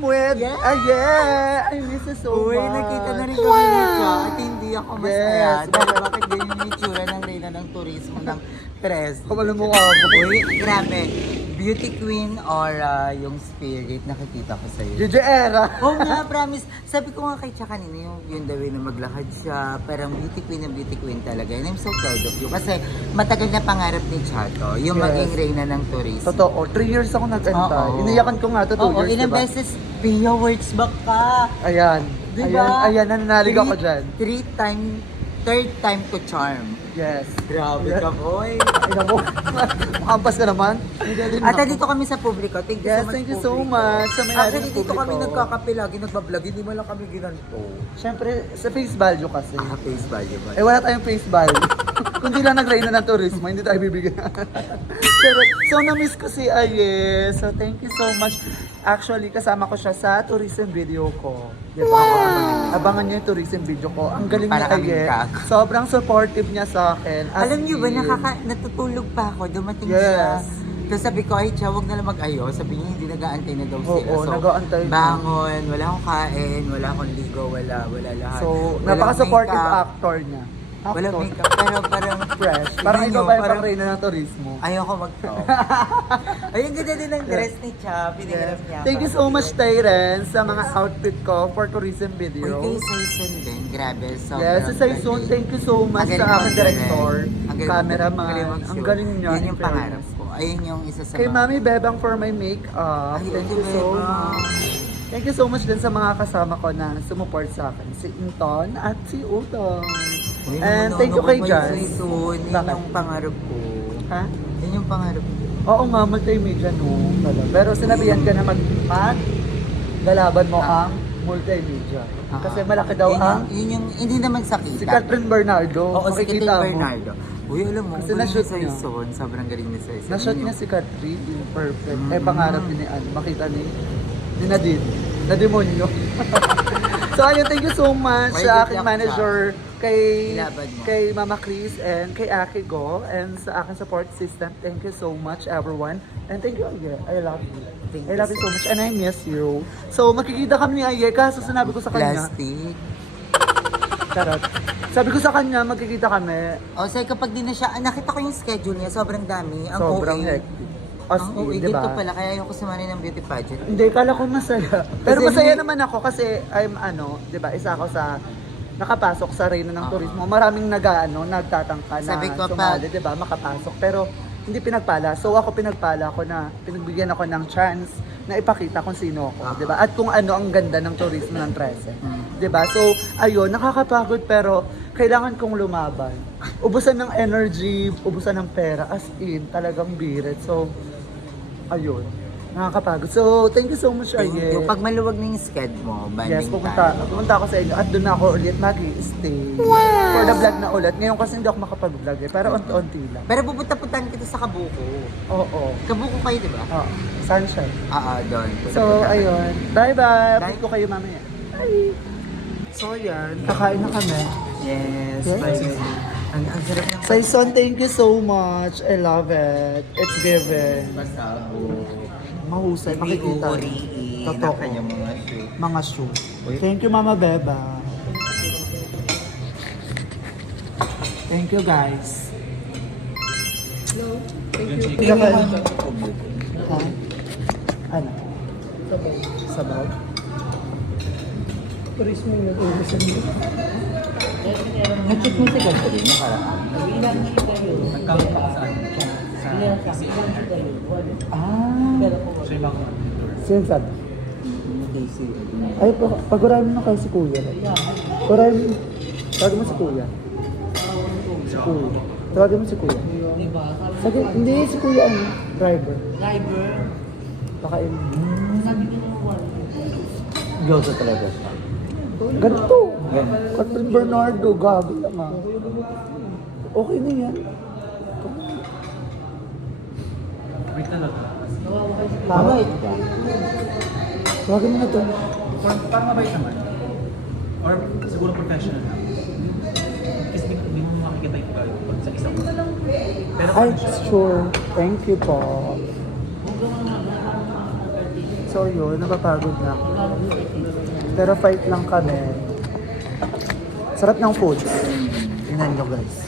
with I miss you so Uy, much. nakita na rin kami nito at hindi ako masaya. Yes. Dahil bakit ganyan yung itsura ng reyna ng turismo ng Tres? Kapal mo ka ako. Uy, grabe. Beauty queen or yung spirit nakikita ko sa'yo. JJ Era. Oo nga, promise. Sabi ko nga kay Cha kanina yung the way na maglakad siya. Parang beauty queen na beauty queen talaga. And I'm so proud of you. Kasi matagal na pangarap ni Cha to. Yung Yes. maging reyna ng turismo. Totoo, 3 years ako nag-antay. Oo. Iniyakan ko nga to 2 Oo, years, ilang diba? beses Pia words back ka. Ayan. Diba? Ayan, nananalig ako dyan. Third time ko charm. Yes. Grabe ka, boy. Ay, naku. Makampas ka naman. At dito kami sa publiko. Thank you Yes, so much, thank you so publiko. much sa may Actually, ng dito kami publiko. nagkakape lagi, nagbablog. Hindi mo lang kami ginanto. Siyempre, sa face value kasi. Face value ba? Eh, wala tayong face value. Kung di lang nag-rain na ng turismo, hindi tayo bibigyan. Pero, so, na-miss ko si Aye. So, thank you so much. Actually, kasama ko siya sa tourism video ko. Diba? Abangan niyo yung tourism video ko. Ang galing ni Para kaming Aye. kak. Sobrang supportive niya sa akin. As Alam niyo ba, in. natutulog pa ako. Dumating Yes. siya. Tapos sabi ko, ay, Cha, huwag na lang mag-ayo. Sabi niya, hindi nag-aantay na daw sila. Oo, nag-aantay na. bangon, wala akong kain, wala akong ligo, wala lahat. So, Walang napaka-supportive makeup. actor niya. Walang Actor. makeup, pero parang Fresh. Parang Hindi ikaw nyo, pa yung parang- pang-rain na ng turismo. ayoko mag-top. Ayun, ganda din ang dress ni Cha. Pinahirap Yes. niya. Thank you so much, Tyren, sa mga outfit ko for tourism Uy, video. kay Saison din. Grabe. Sobrang Yes, si Saison, galing. thank you so much Ang galing sa aking mag- director, ang galing cameraman. mag-shoot. Ang galing niya. Yun in yung fairness. pangarap ko. Ayun yung isa sa Kay mga- Mami Bebang for my makeup. Ay, Thank ito, you so Bebang. much. Thank you so much din sa mga kasama ko na sumuport sa akin. Si Inton at si Utong. Uy, And naman, thank you ako kay pa yung Jazz. Saison. Yun Bakit? yung pangarap ko. Ha? Yun yung pangarap ko. Oo nga, multimedia no. Pala. Pero sinabihan ka na lalaban mo ang multimedia. Kasi malaki daw Yun ang yun yung, hindi naman sakita. si Catherine Bernardo. Oo, si Makikita Catherine mo. Bernardo. Uy, alam mo, Kasi galing na-shoot ni niya. Saison. Sobrang galing ni Saison. Na-shot Yun niya yung- si Catherine, perfect. Eh, pangarap ni Anne. Makita ni Nadine. Na demonyo. So, ayun, thank you so much May sa good aking luck manager, kay Ilaban mo. kay Mama Chris, and kay Aki Go, and sa aking support system. Thank you so much, everyone. And thank you, Aye. I love you. Thank I you love you so much, and I miss you. So, makikita kami ni Aye, kaso sinabi ko sa kanya, Plastic. charot. Sabi ko sa kanya, magkikita kami, O, say kapag di na siya, nakita ko yung schedule niya, sobrang dami. Ang sobrang OA. hectic. As Ang OA, in, di dito ba? pala, kaya ayoko sumali ng beauty pageant. Hindi, kala ko masaya. Pero Kasi masaya hindi- naman ako kasi I'm di ba, isa ako sa nakapasok sa reyna ng turismo. Maraming nagtatangka na Sabi ko, sumali, di ba, makapasok. Pero hindi pinagpala. So ako pinagpala ko na pinagbigyan ako ng chance na ipakita kung sino ako, di ba? At kung ano ang ganda ng turismo ng Trece. Di ba? So, ayun, nakakapagod pero kailangan kong lumaban. Ubusan ng energy, ubusan ng pera, as in, talagang birit. So, ayun, nakakapagod. So, thank you so much, Thank Aye. you. Pag maluwag na yung schedule mo, Yes, banding pupunta ako sa inyo at doon na ako ulit mag-i-stay. For the vlog na ulit. Ngayon kasi hindi ako makapag-vlog eh, pero unti-unti lang. Pero pupunta-puntahan kita sa Kabuko. Oo. Kabuko kayo, di ba? Oo. Sunshine. Doon. So, ayun. Bye-bye. Bye. Update ko kayo mamaya. Bye. So, yan. Kakain na kami. Yes. Yes. Bye. Ang sarap ng Saison, thank you so much. I love it. It's given. pasabo. Mahusay. Makikita. Iuuriin Totoo. ang kanyang mga shoe. Mga shoe. Uy. Thank you, Mama Beba. Thank you, guys. Hello. Thank you. Ha? Ano? Sabaw. Turismo yung nag-uusan mo. Nag-check mo si Catherine nakaraan. Nagkamit ako sa Sino sabi? Ay, pag-urahin mo na kayo si Kuya. Pag-urahin mo. Tawagin mo si Kuya. Si Kuya. Tawagin mo si Kuya. Diba? Sige, hindi si Kuya ano, driver. Driver. Pakain. Sabi ko ng one. Gyoza talaga siya. Ganito. Catherine Bernardo, gabi lang ah. Okay na yan. Wait talaga. Mabait ka. Tawagin mo na to. Parang mabait naman. Or siguro professional na. Kasi di mo makikita yung pag sa isang pero Ay, sure. Thank you po. So yun, napapagod na ako. Pero fight lang kami. Sarap ng food. Tingnan nyo guys.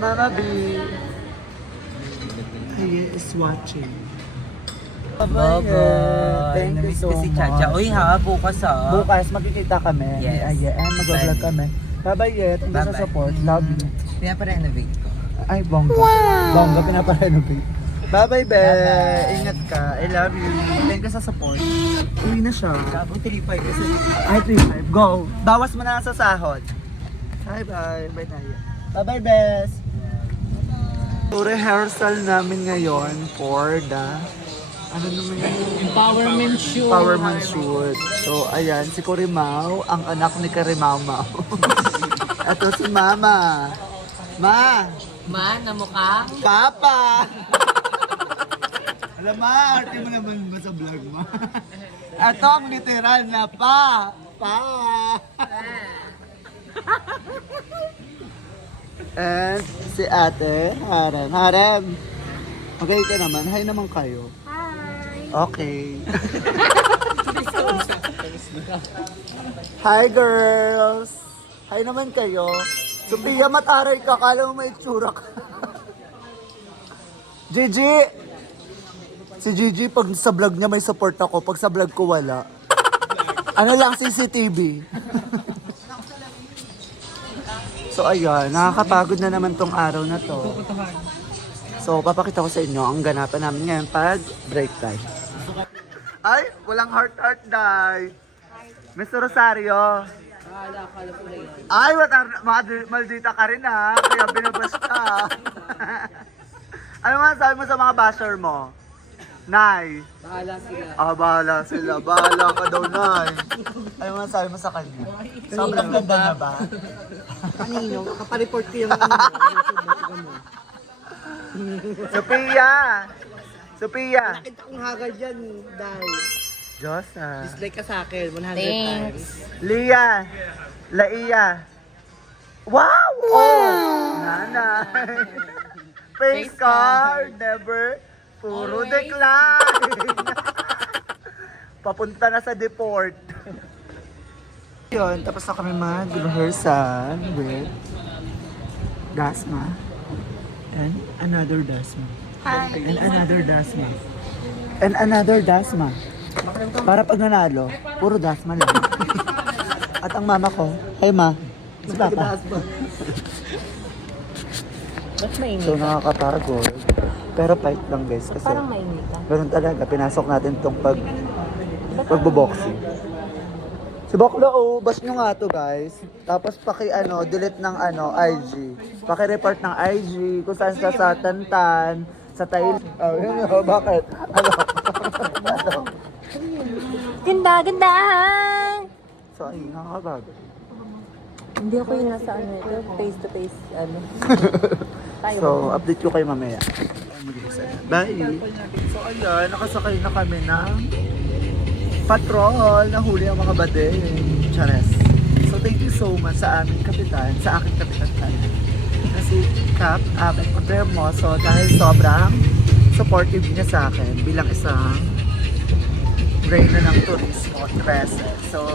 Mama B is watching. Bye-bye. Thank you Namiss so ko si much. Chacha. Uy ha, bukas ha. Bukas magkikita kami. Yes. Ayan, mag-vlog Bye. kami. Bye-bye, Yet. Thank you sa Bye-bye. support. Love you. Pinaparenovate ko. Ay, bongga. Bongga, pinaparenovate. Bye-bye, Be. Ingat ka. I love you. Thank you sa support. Uwi na siya. Kapag 3-5 kasi. Ay, 3-5. Go. Bawas mo na sa sahod. Bye-bye. Bye tayo. Bye-bye, Bes. So, rehearsal namin ngayon for the ano naman yun? Empowerment show. Powerman shoot. So, ayan, si Corimao, ang anak ni Karimao-Mau. Ito si Mama. Ma! Man, na mukha. Papa! Alam ma, arte mo naman ba sa vlog mo? Ito ang literal na pa! Pa! And si ate, Harem. Harem! Okay ka naman. Hi naman kayo. Hi! Okay. Hi girls! Hi naman kayo. Sophia, mataray ka. Kala mo may itsura ka. Gigi! Si Gigi, pag sa vlog niya may support ako. Pag sa vlog ko wala. Ano lang, CCTV. So ayan, nakakapagod na naman tong araw na to. So papakita ko sa inyo ang ganapan namin ngayon pag break time. Ay, walang heart-heart dai. Mr. Rosario. Ay, maldita ka rin ha. Kaya binabas ka. Ano man sabi mo sa mga basher mo? Nay. Bahala sila. Ah, bahala sila. Bahala ka daw, Nay. Ano man sabi mo sa kanya? Sobrang ganda na ba? Kanino? Kapareport ko yung Sophia! Sophia! Nakita kong hagad yan, dahil. Diyos ah. Dislike ka sa akin, 100 times. Lia! Laia! Wow! Oh! Nanay! Face card! Never! Puro decline! Papunta na sa deport. Yun, tapos na kami mag-rehearsal with Dasma. And another Dasma. Hi! And another Dasma. And another Dasma. Para pag nanalo, puro Dasma lang. At ang mama ko, hey ma, si Papa. Ba't mainit? So nakakapagod. Pero fight lang guys kasi Parang mainit ka. ganun talaga, pinasok natin tong pagbo-boxing. Si Boklo, oh, bash nyo nga to guys. Tapos delete ng IG. Paki-report ng IG, kung saan sa Tantan, sa Thailand. Oh, yun yun, bakit? Ano? Ganda, ganda! So ayun, nakakapagod. Hindi ako yung nasa face to face, tayo. So, update ko kayo mamaya. Bye! So ayan, nakasakay na kami ng patrol, nahuli ang mga bade. Chares. So thank you so much sa aming kapitan, sa aking kapitan na si Cap Abel Hermoso dahil sobrang supportive niya sa akin bilang isang reyna ng turismo at Trece. So,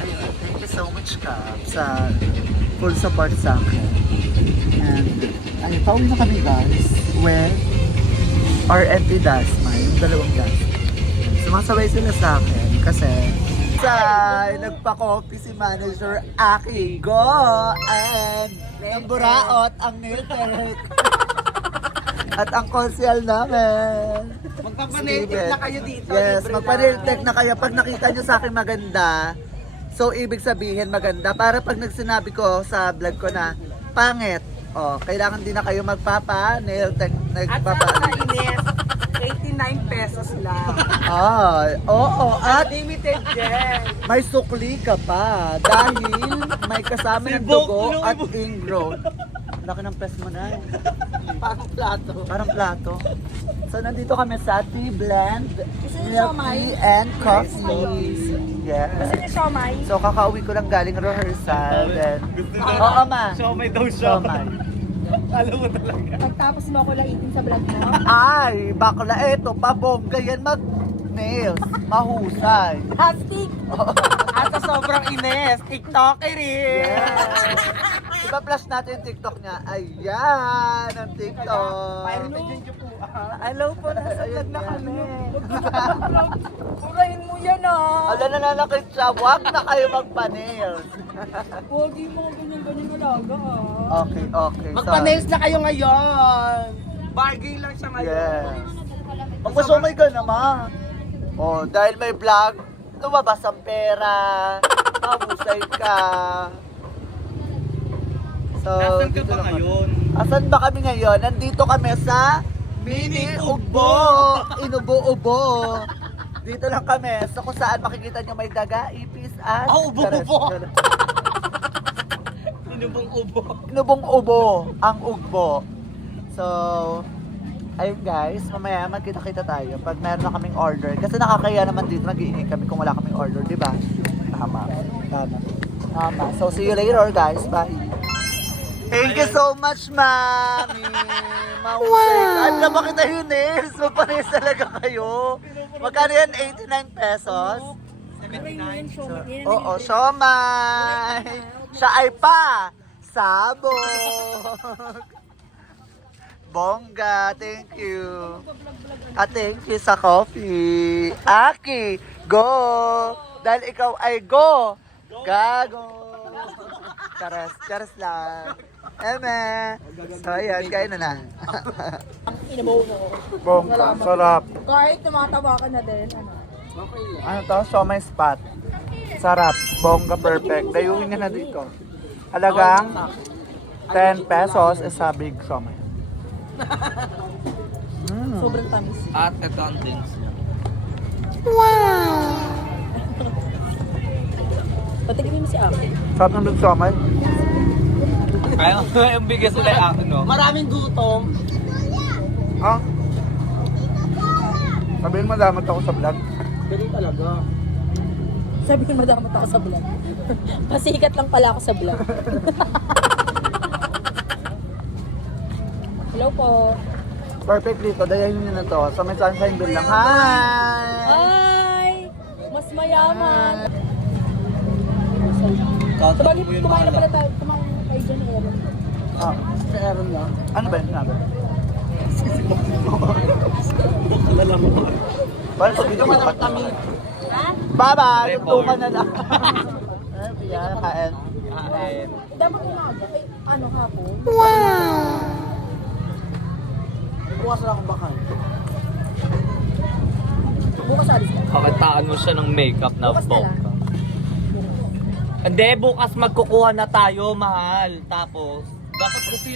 ayun, thank you so much Cap sa full support sa akin. And ayun, pauwi na kami guys with RNT Dasma, yung dalawang Dasma. Sumasabay sila sa akin kasi Inside, nagpa-coffee si Manager Aki Go! And ang buraot, ang nail tech. At ang konsyal namin. Magpapanail tech na kayo dito. Yes, libre magpa-nail lang. tech na kayo. Pag nakita nyo sa akin maganda, so ibig sabihin maganda. Para pag nagsinabi ko sa vlog ko na pangit, kailangan din na kayo magpapa-nail tech. At saka Ines, 89 pesos lang. Ay, oo. At Unlimited gel. may sukli ka pa dahil may kasama ng dugo at ingrown. Laki ng pes mo na. Parang plato. Parang plato. So, nandito kami sa tea blend, niyo milk tea, and coffee. Yes. Gusto siomay? So, kakauwi ko lang galing rehearsal. Then, oo, ma. Siomay daw siya. Siomay. Alam mo talaga. Pagtapos mo ako laitin sa vlog mo? Ay, bakla, eto, pabongga yan mag-nails. Mahusay. Hashtag! At sa sobrang Ines, TikToker rin. Yes. Diba flash natin yung TikTok niya? Ayan, ang TikTok. Pirated yun yung po. Hello po, nasa vlog na kami. Purahin mo yan ah! Ala, nananakit siya, huwag na kayo magpa-nails. Huwag yung mga ganyan-ganyan alaga ah. Okay, okay. Magpa-nails na kayo ngayon. Bargain lang siya ngayon. Yes. Magpasumay ka naman. Oh, dahil may vlog, lumabas ang pera, mahusay ka. So, Nasaan ka dito ba lang kami. ngayon? Asan ba kami ngayon? Nandito kami sa Mini Ugbo! Inubo-ubo! Dito lang kami. So kung saan makikita nyo may daga, ipis at... Ubo-ubo! Inubong ubo. Inubong-ubo ang ugbo. So, ayun guys, mamaya magkita-kita tayo pag meron na kaming order. Kasi nakakaya naman dito, nag-iingay kami kung wala kaming order, di ba? Tama. Tama. So, see you later guys. Bye. Thank you so much, Mami. Wow. Ano na ba kita yun eh? So, pares talaga kayo. Magkano yan? 89 pesos? Oo, siomay. Siya ay pa. Sabog. Bongga, thank you. At thank you sa coffee. Aki, go. Dahil ikaw ay go. Gago. Charas lang. Eme. So, ayan, kain na na. Inabaw mo. Bongga, sarap. Kahit tumatawa ka na din. Ano to? Siomay spot. Sarap. Bongga, perfect. Dayuhin niya na dito. Halagang 10 pesos isa big siomay. Sobrang tamis. At accountants niya. Patikimin mo si Ate. Sarap ng big siomay. Ayaw, yung bigas nila yung akin, no? Maraming gutom. Ah? Sabihin mo damat ako sa vlog. Ganun talaga. Sabi ko madamot ako sa vlog. Pasikat lang pala ako sa vlog. Hello po. Perfect dito. Dayahin nyo na to. Sa may sunshine bill lang. Hi! Hi! Mas mayaman. Tatapos mo yung Kumain na mga pala tayo. Kumain na kayo dyan, Aaron. Ah, Sa Aaron lang. ano ba yun sinabi? Alala mo ba? Paano pag video ka? Bye-bye! Tutukan na lang. Yan, kain. Dapat umaga. Ay, ano hapon? Bukas na akong bakal. Bukas alis ka. Kakitaan mo siya ng makeup na Bukas na lang. bongga. Hindi, bukas magkukuha na tayo, mahal. Tapos, dapat kasi